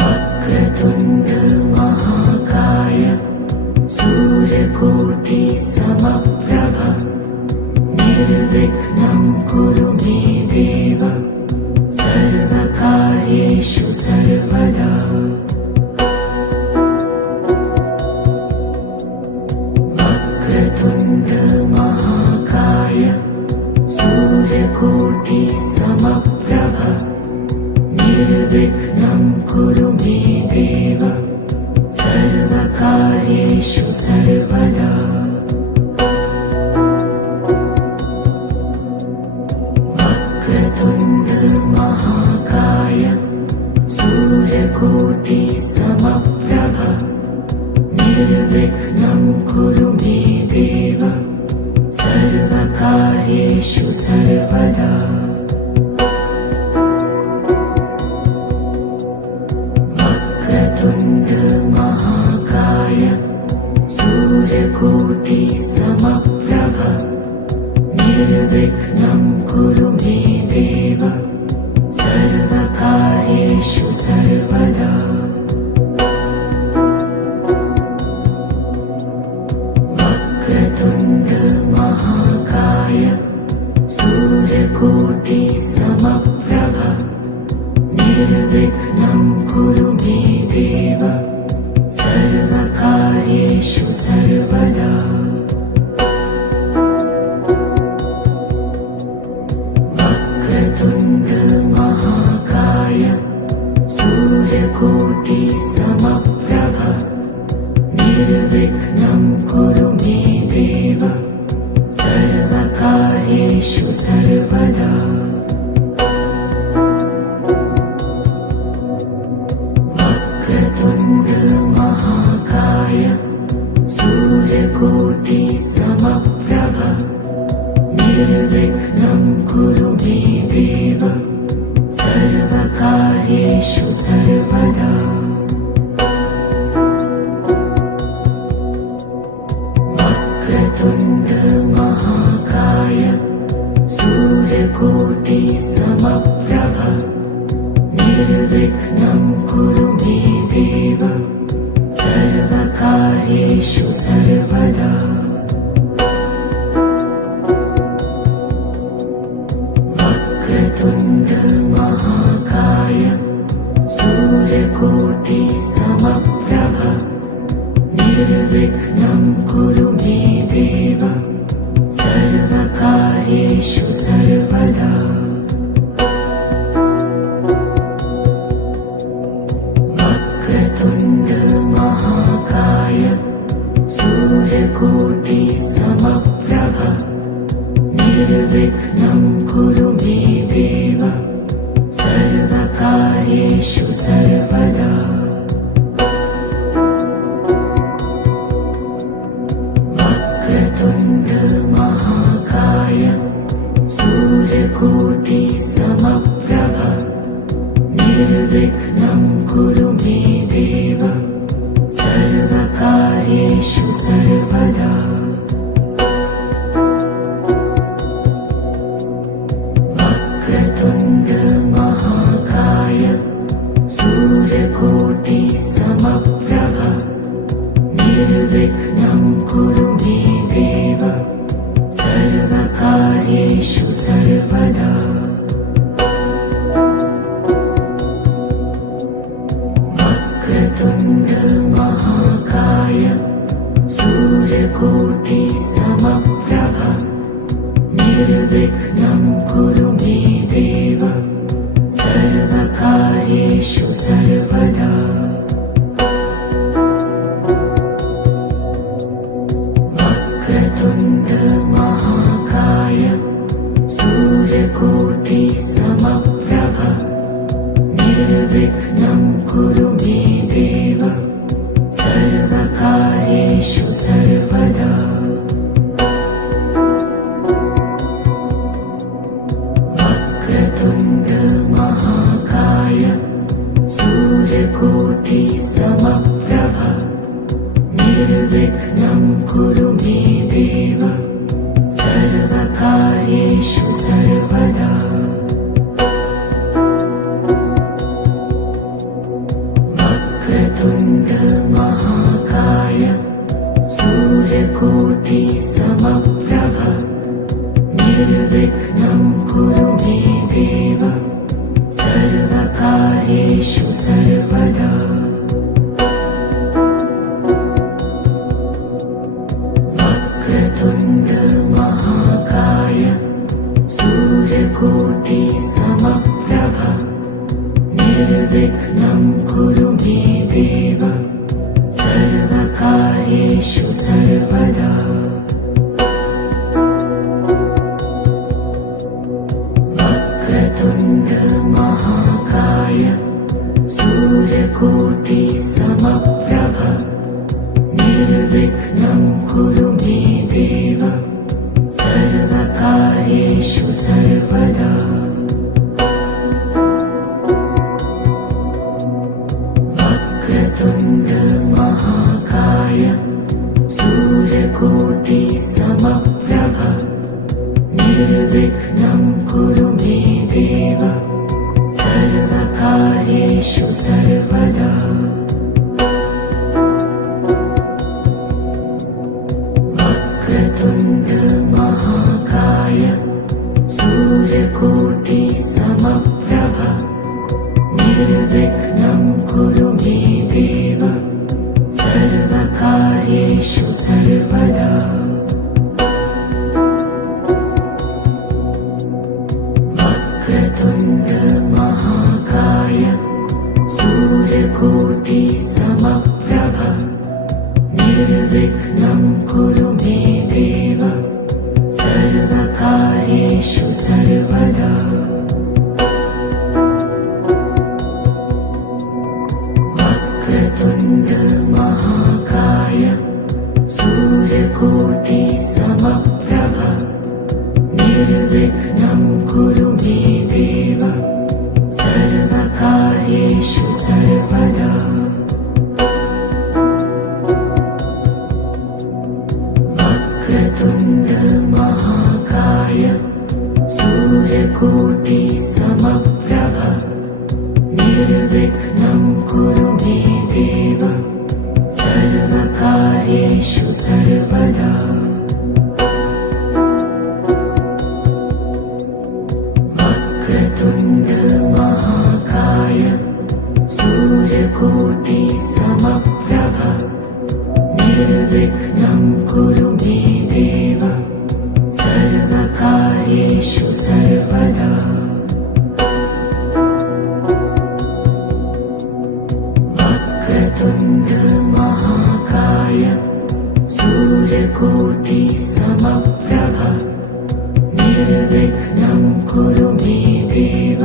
वक्रतुण्ड महाकाय सूर्यकोटिसमप्रभ निर्विघ्नं कुरु मे देव सर्वकार्येषु सर्वदा। वक्रतुण्ड महाकाय सूर्यकोटिसमप्रभ निर्विघ्नं कुरु मे देव सर्वकार्येषु सर्वदा। वक्रतुण्ड महाकाय सूर्यकोटिसमप्रभ निर्विघ्नं कुरु मे देव सर्वकार्येषु सर्वदा। वक्रतुण्ड महाकाय सूर्यकोटिसमप्रभ निर्विघ्नं कुरु मे देव सर्वकार्येषु सर्वदा। वक्रतुण्ड महाकाय सूर्यकोटिसमप्रभ निर्विघ्नं कुरु मे देव सर्वकार्येषु सर्वदा। वक्रतुण्ड महाकाय सूर्यकोटिसमप्रभ निर्विघ्नं कुरु मे देव सर्वकार्येषु सर्वदा। वक्रतुण्ड महाकाय सूर्यकोटिसमप्रभ निर्विघ्नं कुरु मे देव सर्वकार्येषु सर्वदा। वक्रतुण्ड महाकाय सूर्यकोटिसमप्रभ निर्विघ्नं कुरु मे देव सर्वकार्येषु सर्वदा। वक्रतुण्ड महाकाय सूर्यकोटिसमप्रभ निर्विघ्नं कुरु मे देव सर्वकार्येषु सर्वदा। वक्रतुण्ड महाकाय सूर्यकोटिसमप्रभ निर्विघ्नं कुरु मे देव सर्वकार्येषु सर्वदा। वक्रतुण्ड महाकाय सूर्यकोटिसमप्रभ निर्विघ्नं कुरु मे देव सर्वकार्येषु सर्वदा। वक्रतुण्ड महाकाय सूर्यकोटि समप्रभ निर्विघ्नं कुरु मे देव सर्वकार्येषु सर्वदा। वक्रतुण्ड महाकाय सूर्यकोटि समप्रभ निर्विघ्नं कुरु मे देव सर्वकार्येषु सर्वदा। वक्रतुण्ड महाकाय सूर्यकोटि समप्रभ निर्विघ्नं कुरु मे देव सर्वकार्येषु सर्वदा। वक्रतुण्ड महाकाय सूर्यकोटि समप्रभ निर्विघ्नं कुरु मे देव सर्वकार्येषु सर्वदा। वक्रतुण्ड महाकाय सूर्यकोटि समप्रभ निर्विघ्नं कुरु मे देव सर्वकार्येषु सर्वदा। वक्रतुण्ड महाकाय सूर्यकोटि समप्रभ निर्विघ्नं कुरु मे देव सर्वकार्येषु सर्वदा। वक्रतुण्ड महाकाय सूर्यकोटि समप्रभ निर्विघ्नं कुरु मे देव सर्वकार्येषु सर्वदा। वक्रतुण्ड महाकाय सूर्यकोटि समप्रभ निर्विघ्नं कुरु मे देव सर्वकार्येषु सर्वदा। वक्रतुण्ड महाकाय सूर्यकोटि समप्रभ निर्विघ्नं कुरु मे देव सर्वकार्येषु सर्वदा। वक्रतुण्ड महाकाय सूर्यकोटि समप्रभ निर्विघ्नं कुरु मे देव सर्वकार्येषु सर्वदा। वक्रतुण्ड महाकाय सूर्यकोटि समप्रभ निर्विघ्नं कुरु मे देव सर्वकार्येषु सर्वदा। वक्रतुण्ड महाकाय सूर्यकोटि समप्रभ निर्विघ्नं कुरु मे देव सर्वकार्येषु सर्वदा। वक्रतुण्ड महाकाय सूर्यकोटि समप्रभ निर्विघ्नं कुरु मे देव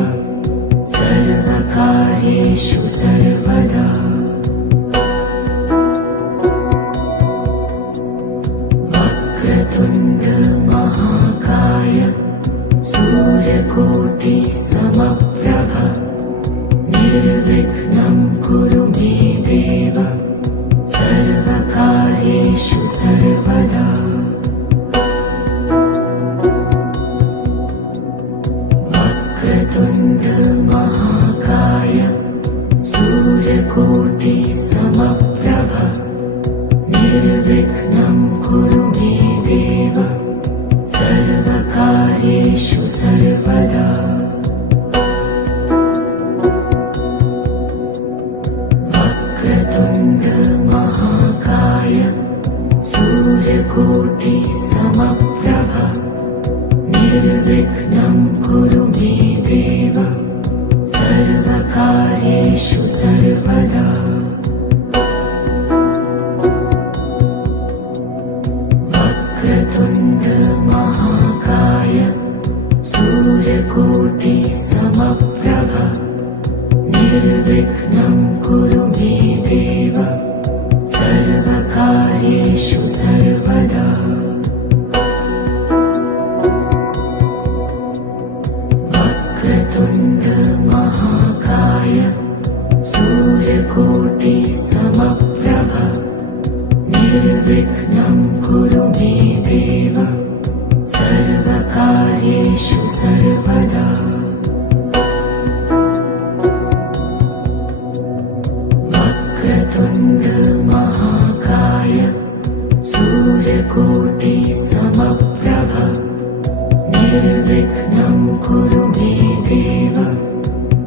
सर्वकार्येषु सर्वदा। वक्रतुण्ड महाकाय सूर्यकोटि समप्रभ निर्विघ्नं कुरु मे देव सर्वकार्येषु सर्वदा। वक्रतुण्ड महाकाय सूर्यकोटि वक्रतुण्ड महाकाय सूर्यकोटि समप्रभ निर्विघ्नं कुरु मे देव सर्वकार्येषु सर्वदा। वक्रतुण्ड महाकाय सूर्यकोटि समप्रभ निर्विघ्नं कुरु मे देव सर्वकार्येषु सर्वदा। वक्रतुण्ड महाकाय सूर्यकोटि समप्रभ निर्विघ्नं कुरु मे देव सर्वकार्येषु सर्वदा। वक्रतुण्ड महाकाय सूर्यकोटि समप्रभ निर्विघ्नं कुरु मे देव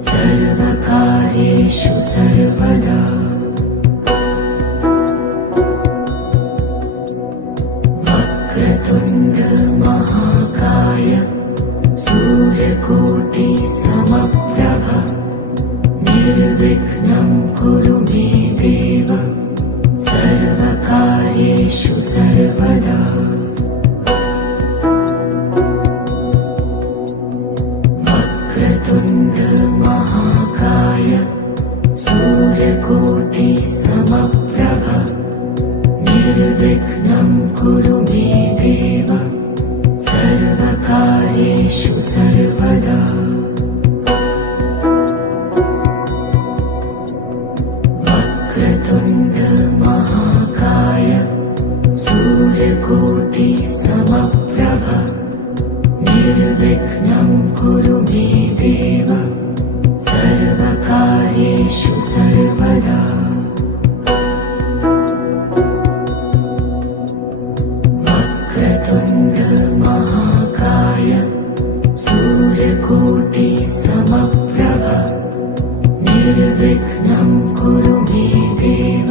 सर्वकार्येषु सर्वदा। वक्रतुण्ड महाकाय सूर्यकोटि समप्रभ निर्विघ्नं कुरु मे देव सर्वकार्येषु सर्वदा। वक्रतुण्ड महाकाय सूर्यकोटि समप्रभ निर्विघ्नं कुरु मे देव सर्वकार्येषु सर्वदा। वक्रतुण्ड महाकाय सूर्यकोटि समप्रभ निर्विघ्नं कुरु मे देव सर्वकार्येषु सर्वदा। वक्रतुण्ड महाकाय सूर्यकोटि समप्रभ निर्विघ्नं कुरु मे देव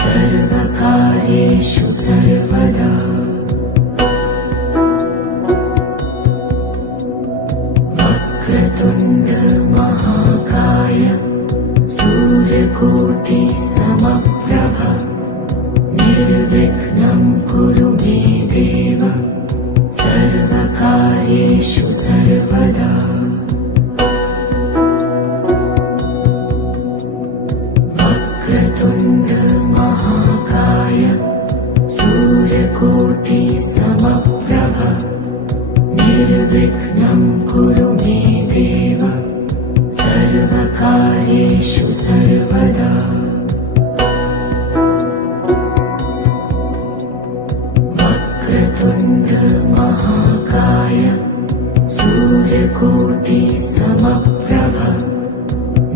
सर्वकार्येषु सर्वदा। वक्रतुण्ड महाकाय सूर्यकोटि समप्रभ निर्विघ्नं कुरु मे देव सर्वकार्येषु सर्वदा। वक्रतुण्ड महाकाय सूर्यकोटि समप्रभ निर्विघ्नं कुरु मे देव सर्वकार्येषु सर्वदा। वक्रतुण्ड महाकाय सूर्यकोटि समप्रभ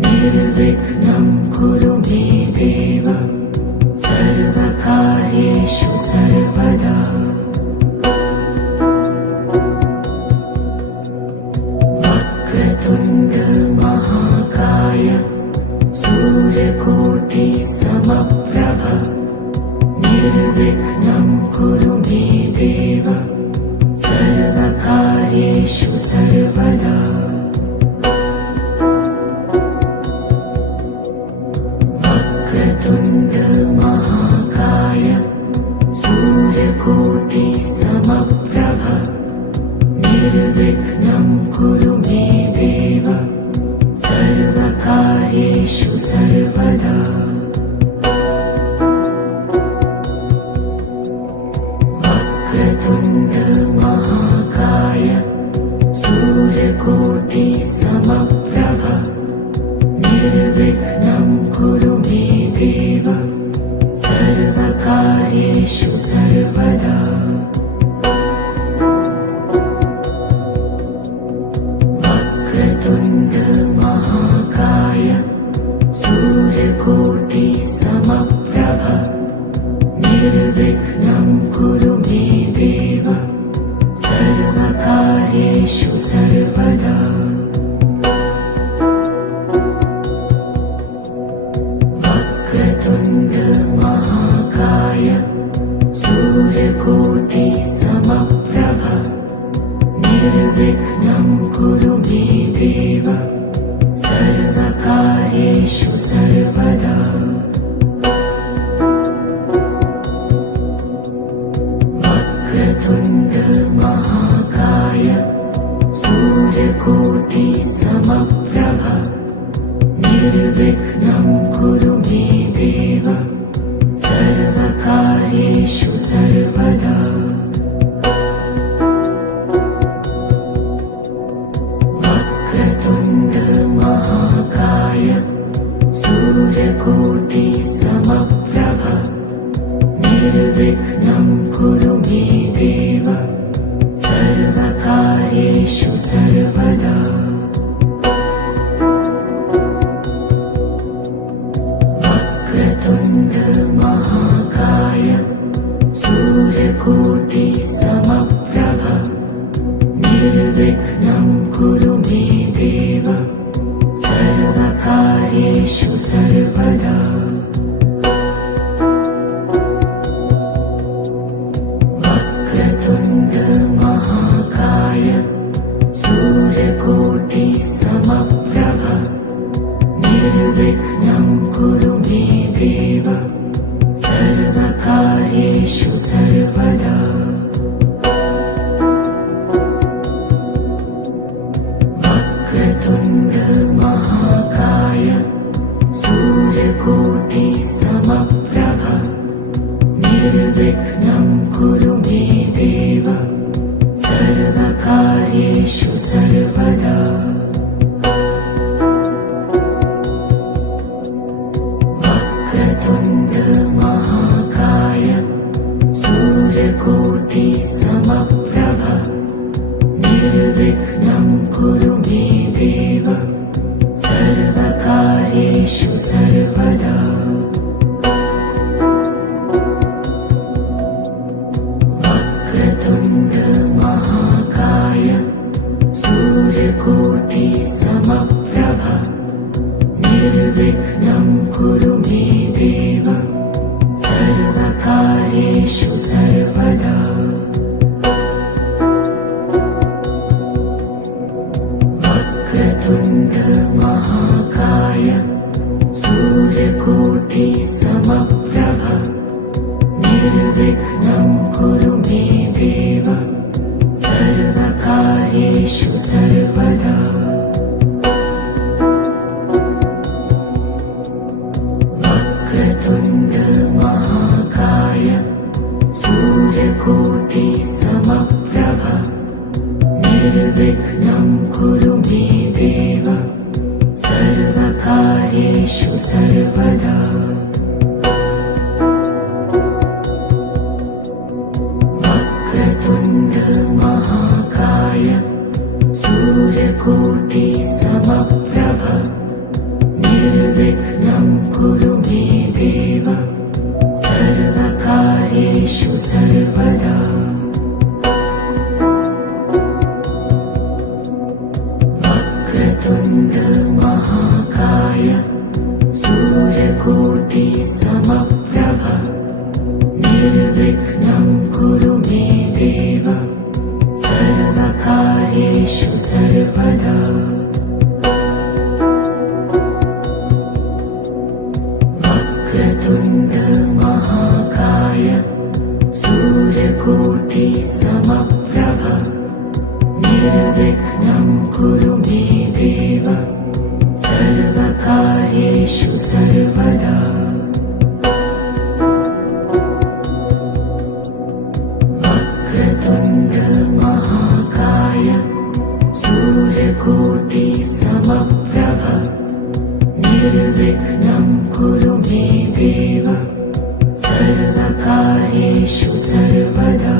निर्विघ्नं कुरु मे देव सर्वकार्येषु सर्वदा। वक्रतुण्ड महाकाय सूर्यकोटि समप्रभ निर्विघ्नं कुरु मे देव सर्वकार्येषु सर्वदा। वक्रतुण्ड महाकाय सूर्यकोटि समप्रभ निर्विघ्नं कुरु मे देव सर्वकार्येषु सर्वदा। वक्रतुण्ड महाकाय सूर्यकोटि समप्रभ निर्विघ्नं कुरु मे देव वक्रतुण्ड महाकाय सूर्यकोटि समप्रभ निर्विघ्नं कुरु मे देव सर्वकार्येषु सर्वदा वक्रतुण्ड महाकाय सूर्यकोटि समप्रभ निर्विघ्नं कुरु मे देव सर्वकार्येषु सर्वदा वक्रतुण्ड महाकाय सूर्यकोटि समप्रभ निर्विघ्नं कुरु मे देव सर्वकार्येषु सर्वदा वक्रतुण्ड महाकाय सूर्यकोटि समप्रभ निर्विघ्नं कुरु मे देव सर्वकार्येषु सर्वदा वक्रतुण्ड महाकाय सूर्यकोटि समप्रभ निर्विघ्नं कुरु मे देव सर्वकार्येषु सर्वदा वक्रतुण्ड महाकाय सूर्यकोटि समप्रभ निर्विघ्नं कुरु मे देव सर्वकार्येषु सर्वदा वक्रतुण्ड महाकाय सूर्यकोटि समप्रभ निर्विघ्नं कुरु मे देव सर्वकार्येषु सर्वदा वक्रतुण्ड महाकाय सूर्यकोटि समप्रभ निर्विघ्नं कुरु मे देव सर्वकार्येषु सर्वदा वक्रतुण्ड महाकाय सूर्यकोटि समप्रभ निर्विघ्नं कुरु मे देव सर्वकार्येषु सर्वदा वक्रतुण्ड महाकाय सूर्यकोटि समप्रभ निर्विघ्नं कुरु मे देव सर्वकार्येषु सर्वदा वक्रतुण्ड महाकाय सूर्यकोटि समप्रभ निर्विघ्नं कुरु मे देव सर्वकार्येषु सर्वदा वक्रतुण्ड महाकाय सूर्यकोटि समप्रभ निर्विघ्नं कुरु मे देव सर्वकार्येषु सर्वदा वक्रतुण्ड महाकाय सूर्यकोटि समप्रभ निर्विघ्नं कुरु मे देव सर्वकार्येषु सर्वदा वक्रतुण्ड महाकाय सूर्यकोटि समप्रभ निर्विघ्नं कुरु मे देव सर्वकार्येषु सर्वदा